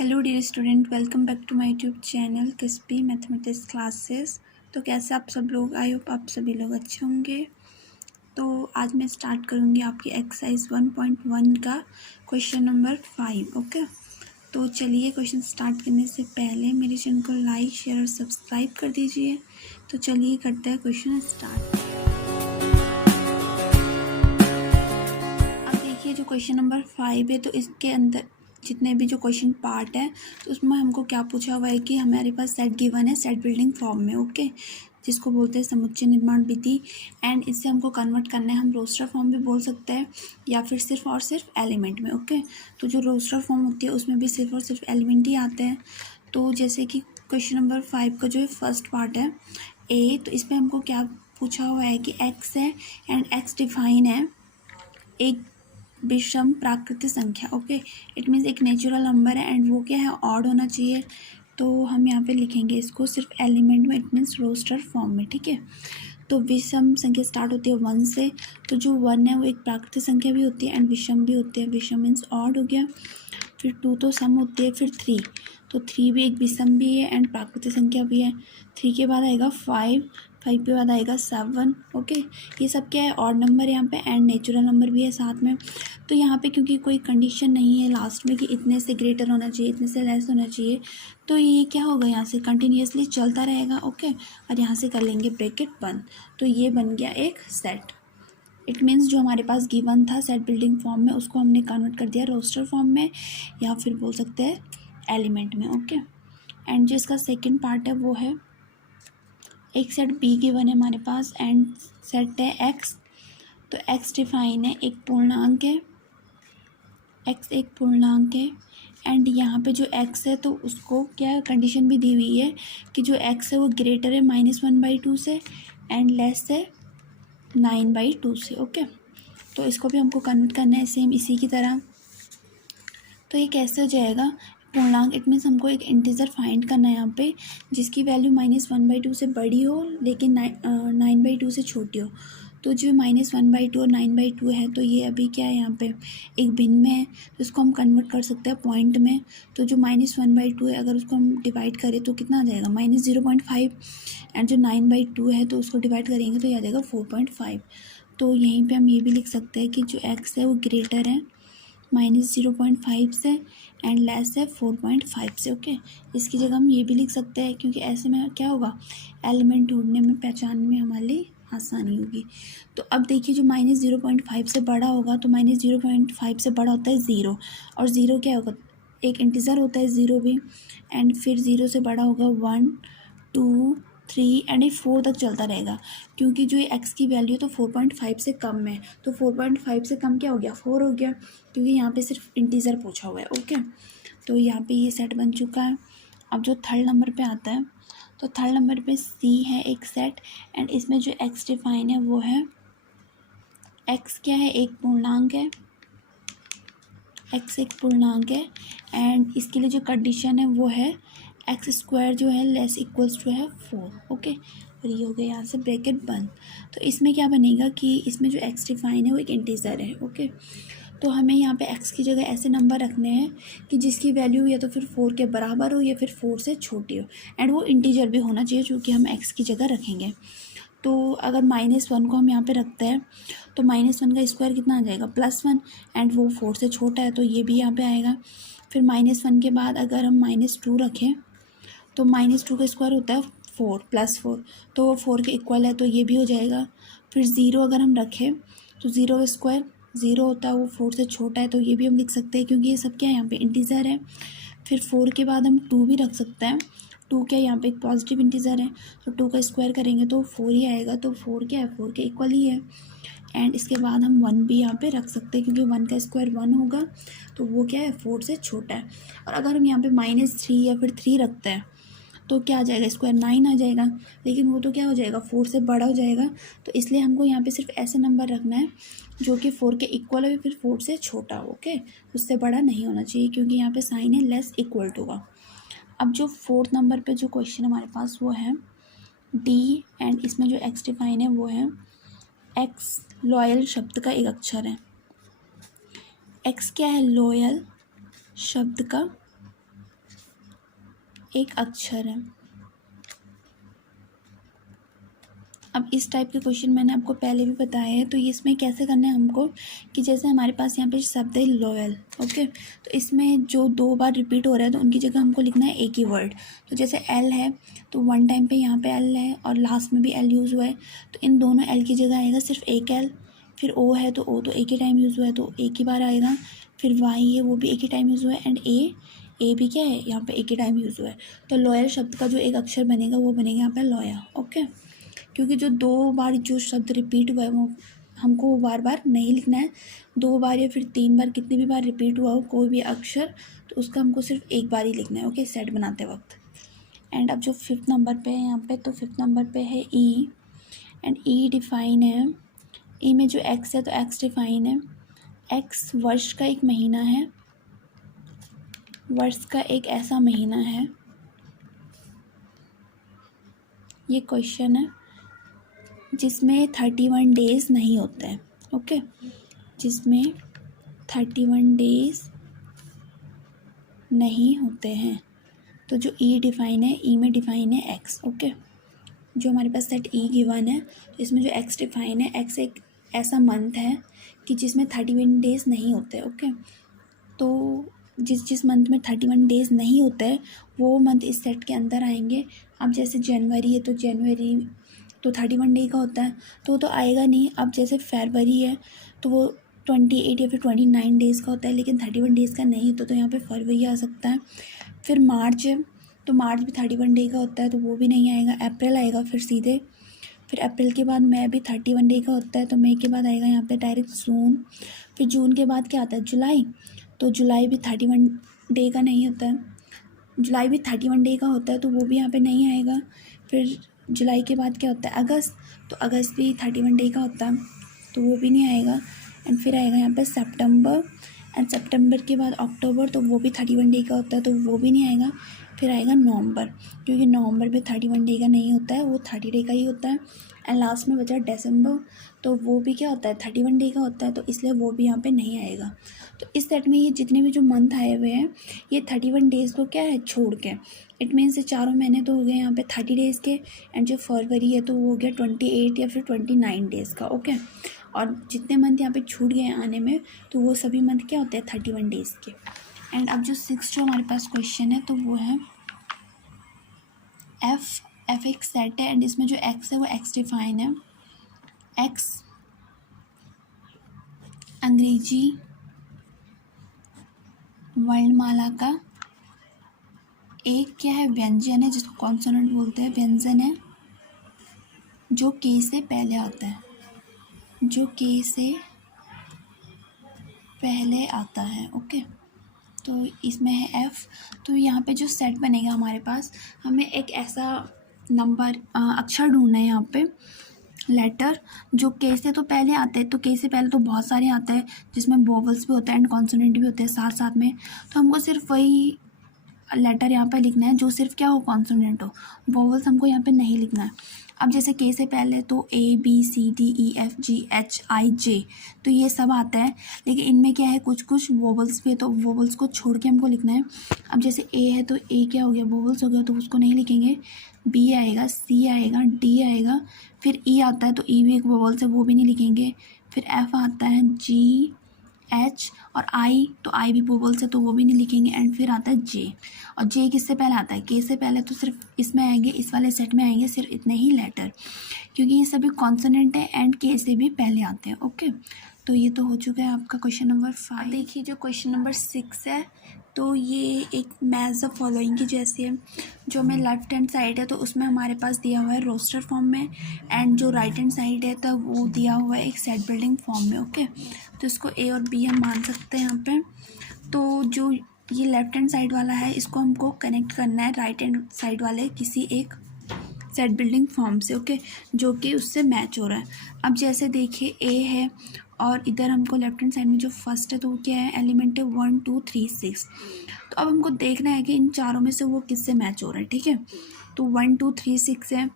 Hello dear student, welcome back to my YouTube channel किस्पी mathematics classes. तो कैसे आप सब लोग, आई होप आप सभी लोग अच्छे होंगे। तो आज मैं स्टार्ट करूँगी आपकी एक्सरसाइज 1.1 का क्वेश्चन नंबर 5। ओके, तो चलिए क्वेश्चन स्टार्ट करने से पहले मेरे चैनल को लाइक, शेयर और सब्सक्राइब कर दीजिए। तो चलिए करते हैं क्वेश्चन स्टार्ट। अब देखिए जो क्वेश्चन नंबर 5 है, तो इसके अंदर जितने भी जो क्वेश्चन पार्ट है तो उसमें हमको क्या पूछा हुआ है कि हमारे पास सेट गिवन है सेट बिल्डिंग फॉर्म में। ओके, जिसको बोलते हैं समुच्चय निर्माण विधि। एंड इससे हमको कन्वर्ट करना है, हम रोस्टर फॉर्म भी बोल सकते हैं या फिर सिर्फ और सिर्फ एलिमेंट में। ओके, तो जो रोस्टर फॉर्म होती है उसमें भी सिर्फ और सिर्फ एलिमेंट ही आते हैं। तो जैसे कि क्वेश्चन नंबर 5 का जो फर्स्ट पार्ट है ए, तो इसमें हमको क्या पूछा हुआ है कि एक्स है एंड एक्स डिफाइन है एक विषम प्राकृतिक संख्या। ओके, इट मीन्स एक नेचुरल नंबर है एंड वो क्या है, ऑड होना चाहिए। तो हम यहाँ पे लिखेंगे इसको सिर्फ एलिमेंट में, इट मीन्स रोस्टर फॉर्म में। ठीक है, तो विषम संख्या स्टार्ट होती है 1 से। तो जो 1 है वो एक प्राकृतिक संख्या भी होती है एंड विषम भी होती है। विषम मीन्स ऑड हो गया। फिर 2 तो सम होती है। फिर 3, तो 3 भी एक विषम भी है एंड प्राकृतिक संख्या भी है। 3 के बाद आएगा 5, 5 के बाद आएगा 7। ओके, ये सब क्या है, ऑड नंबर है यहाँ पे एंड नेचुरल नंबर भी है साथ में। तो यहाँ पे क्योंकि कोई कंडीशन नहीं है लास्ट में कि इतने से ग्रेटर होना चाहिए, इतने से लेस होना चाहिए, तो ये क्या होगा, यहाँ से कंटिन्यूसली चलता रहेगा। ओके, और यहाँ से कर लेंगे ब्रैकेट बंद। तो ये बन गया एक सेट। इट मीन्स जो हमारे पास गिवन था सेट बिल्डिंग फॉर्म में, उसको हमने कन्वर्ट कर दिया रोस्टर फॉर्म में या फिर बोल सकते हैं एलिमेंट में। ओके, एंड जो इसका सेकंड पार्ट है वो है एक सेट बी गिवन है हमारे पास एंड सेट है एक्स। तो एक्स डिफाइन है एक पूर्णांक है, एक्स एक पूर्णांक है एंड यहाँ पे जो एक्स है तो उसको क्या कंडीशन भी दी हुई है कि जो एक्स है वो ग्रेटर है -1/2 से एंड लेस है 9/2 से। ओके, तो इसको भी हमको कन्वर्ट करना है सेम इसी की तरह। तो ये कैसे हो जाएगा, पूर्णांक इट मीन्स हमको एक इंटीजर फाइंड करना है यहाँ पे जिसकी वैल्यू -1/2 से बड़ी हो लेकिन 9/2 से छोटी हो। तो जो -1/2 और 9/2 है, तो ये अभी क्या है यहाँ पे एक भिन्न में है, तो इसको हम कन्वर्ट कर सकते हैं पॉइंट में। तो जो -1/2 है अगर उसको हम डिवाइड करें तो कितना आ जाएगा, -0.5 एंड जो 9/2 है तो उसको डिवाइड करेंगे तो ये आ जाएगा 4.5। तो यहीं पे हम ये भी लिख सकते हैं कि जो x है वो ग्रेटर है -0.5 से एंड लेस है 4.5 से। ओके, इसकी जगह हम ये भी लिख सकते हैं क्योंकि ऐसे में क्या होगा, एलिमेंट ढूंढने में पहचानने में हमारे लिए आसानी होगी। तो अब देखिए जो -0.5 से बड़ा होगा, तो -0.5 से बड़ा होता है 0 और 0 क्या होगा, एक इंटीजर होता है 0 भी। एंड फिर 0 से बड़ा होगा 1, 2, 3 एंड ये 4 तक चलता रहेगा क्योंकि जो ये x की वैल्यू तो 4.5 से कम है। तो 4.5 से कम क्या हो गया, 4 हो गया क्योंकि यहाँ पे सिर्फ इंटीजर पूछा हुआ है। ओके, तो यहाँ पे ये सेट बन चुका है। अब जो थर्ड नंबर पे आता है, तो थर्ड नंबर पे c है एक सेट एंड इसमें जो x डिफाइन है वो है, x क्या है, एक पूर्णांक है, x एक पूर्णांक है एंड इसके लिए जो कंडीशन है वो है x² जो है लेस इक्वल्स टू है 4। ओके, और ये हो गया यहाँ से ब्रैकेट बंद। तो इसमें क्या बनेगा कि इसमें जो x डिफाइन है वो एक इंटीजर है। ओके, तो हमें यहाँ पे x की जगह ऐसे नंबर रखने हैं कि जिसकी वैल्यू या तो फिर 4 के बराबर हो या फिर 4 से छोटी हो एंड वो इंटीजर भी होना चाहिए चूँकि हम x की जगह रखेंगे। तो अगर -1 को हम यहाँ पे रखते हैं तो -1 का स्क्वायर कितना आ जाएगा, +1 एंड वो 4 से छोटा है तो ये भी यहाँ पे आएगा। फिर -1 के बाद अगर हम -2 रखें तो -2 का स्क्वायर होता है 4 +4, तो वो 4 के इक्वल है तो ये भी हो जाएगा। फिर 0 अगर हम रखें तो 0 का स्क्वायर 0 होता है, वो 4 से छोटा है तो ये भी हम लिख सकते हैं क्योंकि ये सब क्या है यहाँ पे इंटीजर है। फिर 4 के बाद हम 2 भी रख सकते हैं, 2 क्या यहाँ पे एक पॉजिटिव इंटीजर है तो 2 का स्क्वायर करेंगे तो 4 ही आएगा, तो 4 क्या है, 4 के इक्वल ही है। एंड इसके बाद हम 1 भी यहाँ पे रख सकते हैं क्योंकि 1 का स्क्वायर 1 होगा तो वो क्या है, 4 से छोटा है। और अगर हम यहाँ पे -3 या फिर 3 रखते हैं तो क्या आ जाएगा, स्क्वायर 9 आ जाएगा, लेकिन वो तो क्या हो जाएगा, 4 से बड़ा हो जाएगा। तो इसलिए हमको यहाँ पे सिर्फ ऐसे नंबर रखना है जो कि 4 के इक्वल हो फिर 4 से छोटा हो। ओके, उससे बड़ा नहीं होना चाहिए क्योंकि यहाँ पे साइन है लेस इक्वल टू का। अब जो 4th नंबर पे जो क्वेश्चन हमारे पास वो है डी एंड इसमें जो x डिफाइन है वो है x लॉयल शब्द का एक अक्षर है। x क्या है, लॉयल शब्द का एक अक्षर है। अब इस टाइप के क्वेश्चन मैंने आपको पहले भी बताया है, तो इसमें कैसे करना है हमको कि जैसे हमारे पास यहाँ पे शब्द है लॉयल, ओके, तो इसमें जो 2 बार रिपीट हो रहा है तो उनकी जगह हमको लिखना है एक ही वर्ड। तो जैसे एल है तो वन टाइम पे यहाँ पे एल है और लास्ट में भी एल यूज़ हुआ है, तो इन दोनों एल की जगह आएगा सिर्फ एक एल। फिर ओ है तो ओ तो एक ही टाइम यूज़ हुआ है तो एक ही बार आएगा। फिर वाई है वो भी एक ही टाइम यूज़ हुआ है, एंड ए भी क्या है यहाँ पे एक ही टाइम यूज़ हुआ है। तो लॉयल शब्द का जो एक अक्षर बनेगा वो बनेगा यहाँ पे लॉया, ओके। क्योंकि जो 2 बार जो शब्द रिपीट हुआ है वो हमको वो बार बार नहीं लिखना है। 2 बार या फिर 3 बार कितनी भी बार रिपीट हुआ हो कोई भी अक्षर, तो उसका हमको सिर्फ एक बार ही लिखना है, ओके, सेट बनाते वक्त। एंड अब जो 5th नंबर पे है यहाँ पे, तो 5th नंबर पे है ई, एंड ई डिफाइन है। ई में जो एक्स है तो एक्स डिफाइन है। एक्स वर्ष का एक महीना है, वर्ष का एक ऐसा महीना है, ये क्वेश्चन है, जिसमें 31 डेज नहीं होते हैं, ओके, जिसमें 31 डेज नहीं होते हैं। तो जो ई डिफाइन है, ई में डिफाइन है एक्स, ओके। जो हमारे पास सेट ई गिवन है तो इसमें जो एक्स डिफाइन है, एक्स एक ऐसा मंथ है कि जिसमें 31 डेज नहीं होते, ओके। तो जिस मंथ में 31 डेज नहीं होते हैं वो मंथ इस सेट के अंदर आएंगे। अब जैसे जनवरी है तो जनवरी तो 31 डे का होता है तो वो तो आएगा नहीं। अब जैसे फरवरी है तो वो 28 या फिर 29 डेज़ का होता है, लेकिन 31 डेज़ का नहीं होता, तो यहाँ पे फरवरी आ सकता है। फिर मार्च है तो मार्च भी 31 डे का होता है तो वो भी नहीं आएगा। अप्रैल आएगा फिर सीधे, फिर अप्रैल के बाद मई भी 31 डे का होता है तो मई के बाद आएगा यहाँ पे डायरेक्ट जून। फिर जून के बाद क्या आता है, जुलाई, तो जुलाई भी 31 डे का नहीं होता है, जुलाई भी 31 डे का होता है तो वो भी यहाँ पे नहीं आएगा। फिर जुलाई के बाद क्या होता है, अगस्त, तो अगस्त भी 31 डे का होता है तो वो भी नहीं आएगा। एंड फिर आएगा यहाँ पे सितंबर, एंड सितंबर के बाद अक्टूबर, तो वो भी 31 डे का होता है तो वो भी नहीं आएगा। फिर आएगा नवंबर, क्योंकि नवंबर भी 31 डे का नहीं होता है, वो 30 डे का ही होता है। एंड लास्ट में बचा दिसंबर, तो वो भी क्या होता है, 31 डे का होता है, तो इसलिए वो भी यहाँ पे नहीं आएगा। तो इस सेट में ये जितने भी जो मंथ आए हुए हैं ये 31 डेज़ को क्या है छोड़ के, इट मीन्स ये चारों महीने तो हो गए यहाँ पे 30 डेज़ के, एंड जो फरवरी है तो वो हो गया 28 या फिर 29 डेज़ का, ओके। और जितने मंथ यहाँ पे छूट गए आने में तो वो सभी मंथ क्या होते हैं 31 डेज़ के। एंड अब जो 6 जो हमारे पास क्वेश्चन है तो वो है एफ एक सेट है, एंड इसमें जो एक्स है वो एक्स डिफाइन है। एक्स अंग्रेजी वर्णमाला का एक क्या है, व्यंजन है, जिसको कॉन्सोनेंट बोलते हैं, व्यंजन है जो के से पहले आता है, जो के से पहले आता है, ओके। तो इसमें है एफ। तो यहाँ पे जो सेट बनेगा हमारे पास, हमें एक ऐसा नंबर अक्षर ढूंढना है यहाँ पे, लेटर जो के से तो पहले आते हैं, तो के से पहले तो बहुत सारे आते हैं जिसमें वोवल्स भी होते हैं एंड कॉन्सोनेंट भी होते हैं साथ साथ में। तो हमको सिर्फ वही लेटर यहाँ पे लिखना है जो सिर्फ क्या हो, कॉन्सोनेंट हो, वोवल्स हमको यहाँ पे नहीं लिखना है। अब जैसे के से पहले तो A B C D E F G H I J, तो ये सब आता है, लेकिन इनमें क्या है कुछ कुछ वोवल्स भी है, तो वोवल्स को छोड़ के हमको लिखना है। अब जैसे ए है तो ए क्या हो गया, वोवल्स हो गया, तो उसको नहीं लिखेंगे। बी आएगा, सी आएगा, डी आएगा, फिर ई आता है तो ई भी एक वोवल्स है, वो भी नहीं लिखेंगे। फिर एफ आता है, जी एच और आई, तो आई भी वोवल्स है तो वो भी नहीं लिखेंगे। एंड फिर आता है जे, और जे किससे पहले आता है, के से पहले, तो सिर्फ इसमें आएंगे, इस वाले सेट में आएंगे सिर्फ इतने ही लेटर, क्योंकि ये सभी कॉन्सोनेंट है एंड के से भी पहले आते हैं, ओके। तो ये तो हो चुका है आपका क्वेश्चन नंबर 5। देखिए जो क्वेश्चन नंबर 6 है तो ये एक मैच द फॉलोइंग की जैसे है। जो हमें लेफ्ट हैंड साइड है तो उसमें हमारे पास दिया हुआ है रोस्टर फॉर्म में, एंड जो राइट हैंड साइड है तो वो दिया हुआ है एक सेट बिल्डिंग फॉर्म में, ओके। तो इसको ए और बी हम मान सकते हैं यहाँ पे। तो जो ये लेफ्ट हैंड साइड वाला है इसको हमको कनेक्ट करना है राइट हैंड साइड वाले किसी एक सेट बिल्डिंग फॉर्म से, ओके, जो कि उससे मैच हो रहा है। अब जैसे देखिए ए है और इधर हमको लेफ्ट हैंड साइड में जो फर्स्ट है तो वो क्या है, एलिमेंट है 1 2 3 6। तो अब हमको देखना है कि इन चारों में से वो किससे मैच हो रहा है, ठीक है। तो 1 2 3 6 है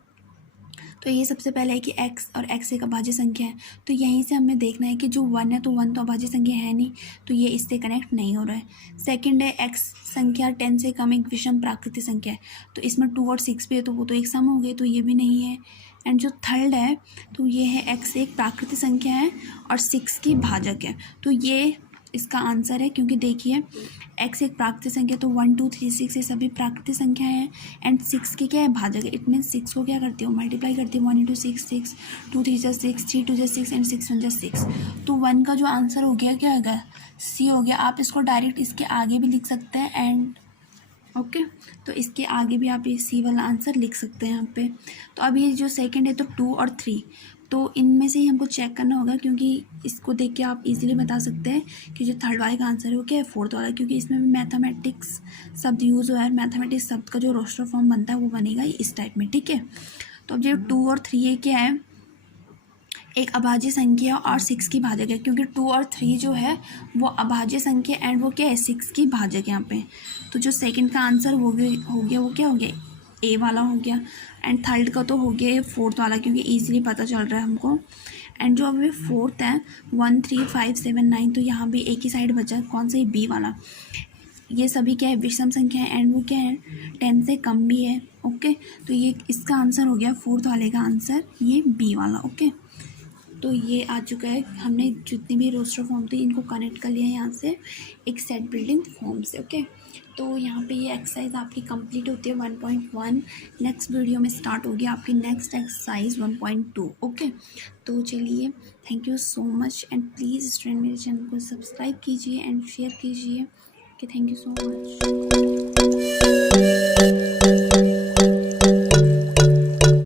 तो ये सबसे पहले है कि x और x एक अभाज्य संख्या है, तो यहीं से हमें देखना है कि जो 1 है तो 1 तो अभाज्य संख्या है नहीं, तो ये इससे कनेक्ट नहीं हो रहा है। सेकंड है x संख्या 10 से कम एक विषम प्राकृतिक संख्या है, तो इसमें 2 और 6 भी है तो वो तो एक सम हो गए, तो ये भी नहीं है। एंड जो थर्ड है तो ये है x एक प्राकृतिक संख्या है और 6 की भाजक है, तो ये इसका आंसर है, क्योंकि देखिए x एक प्राकृतिक संख्या तो 1 2 3 6 ये सभी प्राकृतिक संख्या है एंड 6 की क्या है भाजक है। इट मीन 6 को क्या करती हूँ मल्टीप्लाई करती हूँ, 1 इंटू 6 6, 2 3 6, 3 2 6 एंड 6 1 6, तो 1 का जो आंसर हो गया क्या होगा सी हो गया। आप इसको डायरेक्ट इसके आगे भी लिख सकते हैं एंड ओके तो इसके आगे भी आप ये सी वाला आंसर लिख सकते हैं यहाँ पे। तो अब ये जो सेकंड है तो 2 और 3, तो इनमें से ही हमको चेक करना होगा, क्योंकि इसको देख के आप इजीली बता सकते हैं कि जो थर्ड वाले का आंसर है वो क्या है फोर्थ वाला, क्योंकि इसमें भी मैथमेटिक्स शब्द यूज़ हुआ है। मैथमेटिक्स शब्द का जो रोस्टर फॉर्म बनता है वो बनेगा इस टाइप में, ठीक है। तो अब जो 2 और 3 ये क्या है एक अभाज्य संख्या और 6 की भाजक है, क्योंकि 2 और 3 जो है वो अभाज्य संख्या एंड वो क्या है 6 की भाजक यहाँ पे। तो जो सेकंड का आंसर हो गया वो क्या हो गया ए वाला हो गया, एंड थर्ड का तो हो गया फोर्थ वाला, क्योंकि इजीली पता चल रहा है हमको। एंड जो अभी फोर्थ है 1 3 5 7 9, तो यहाँ भी एक ही साइड बचा, कौन सा, बी वाला। ये सभी क्या है विषम संख्या है एंड वो क्या है 10 से कम भी है, ओके। तो ये इसका आंसर हो गया फोर्थ वाले का आंसर ये बी वाला, ओके। तो ये आ चुका है, हमने जितनी भी रोस्टर फॉर्म थी इनको कनेक्ट कर लिया है यहाँ से एक सेट बिल्डिंग फॉर्म से, ओके। तो यहाँ पे ये एक्सरसाइज आपकी कंप्लीट होती है 1.1। नेक्स्ट वीडियो में स्टार्ट होगी आपकी नेक्स्ट एक्सरसाइज 1.2, ओके। तो चलिए thank you so much and please student मेरे चैनल को सब्सक्राइब कीजिए एंड शेयर कीजिए, okay. Thank you so much.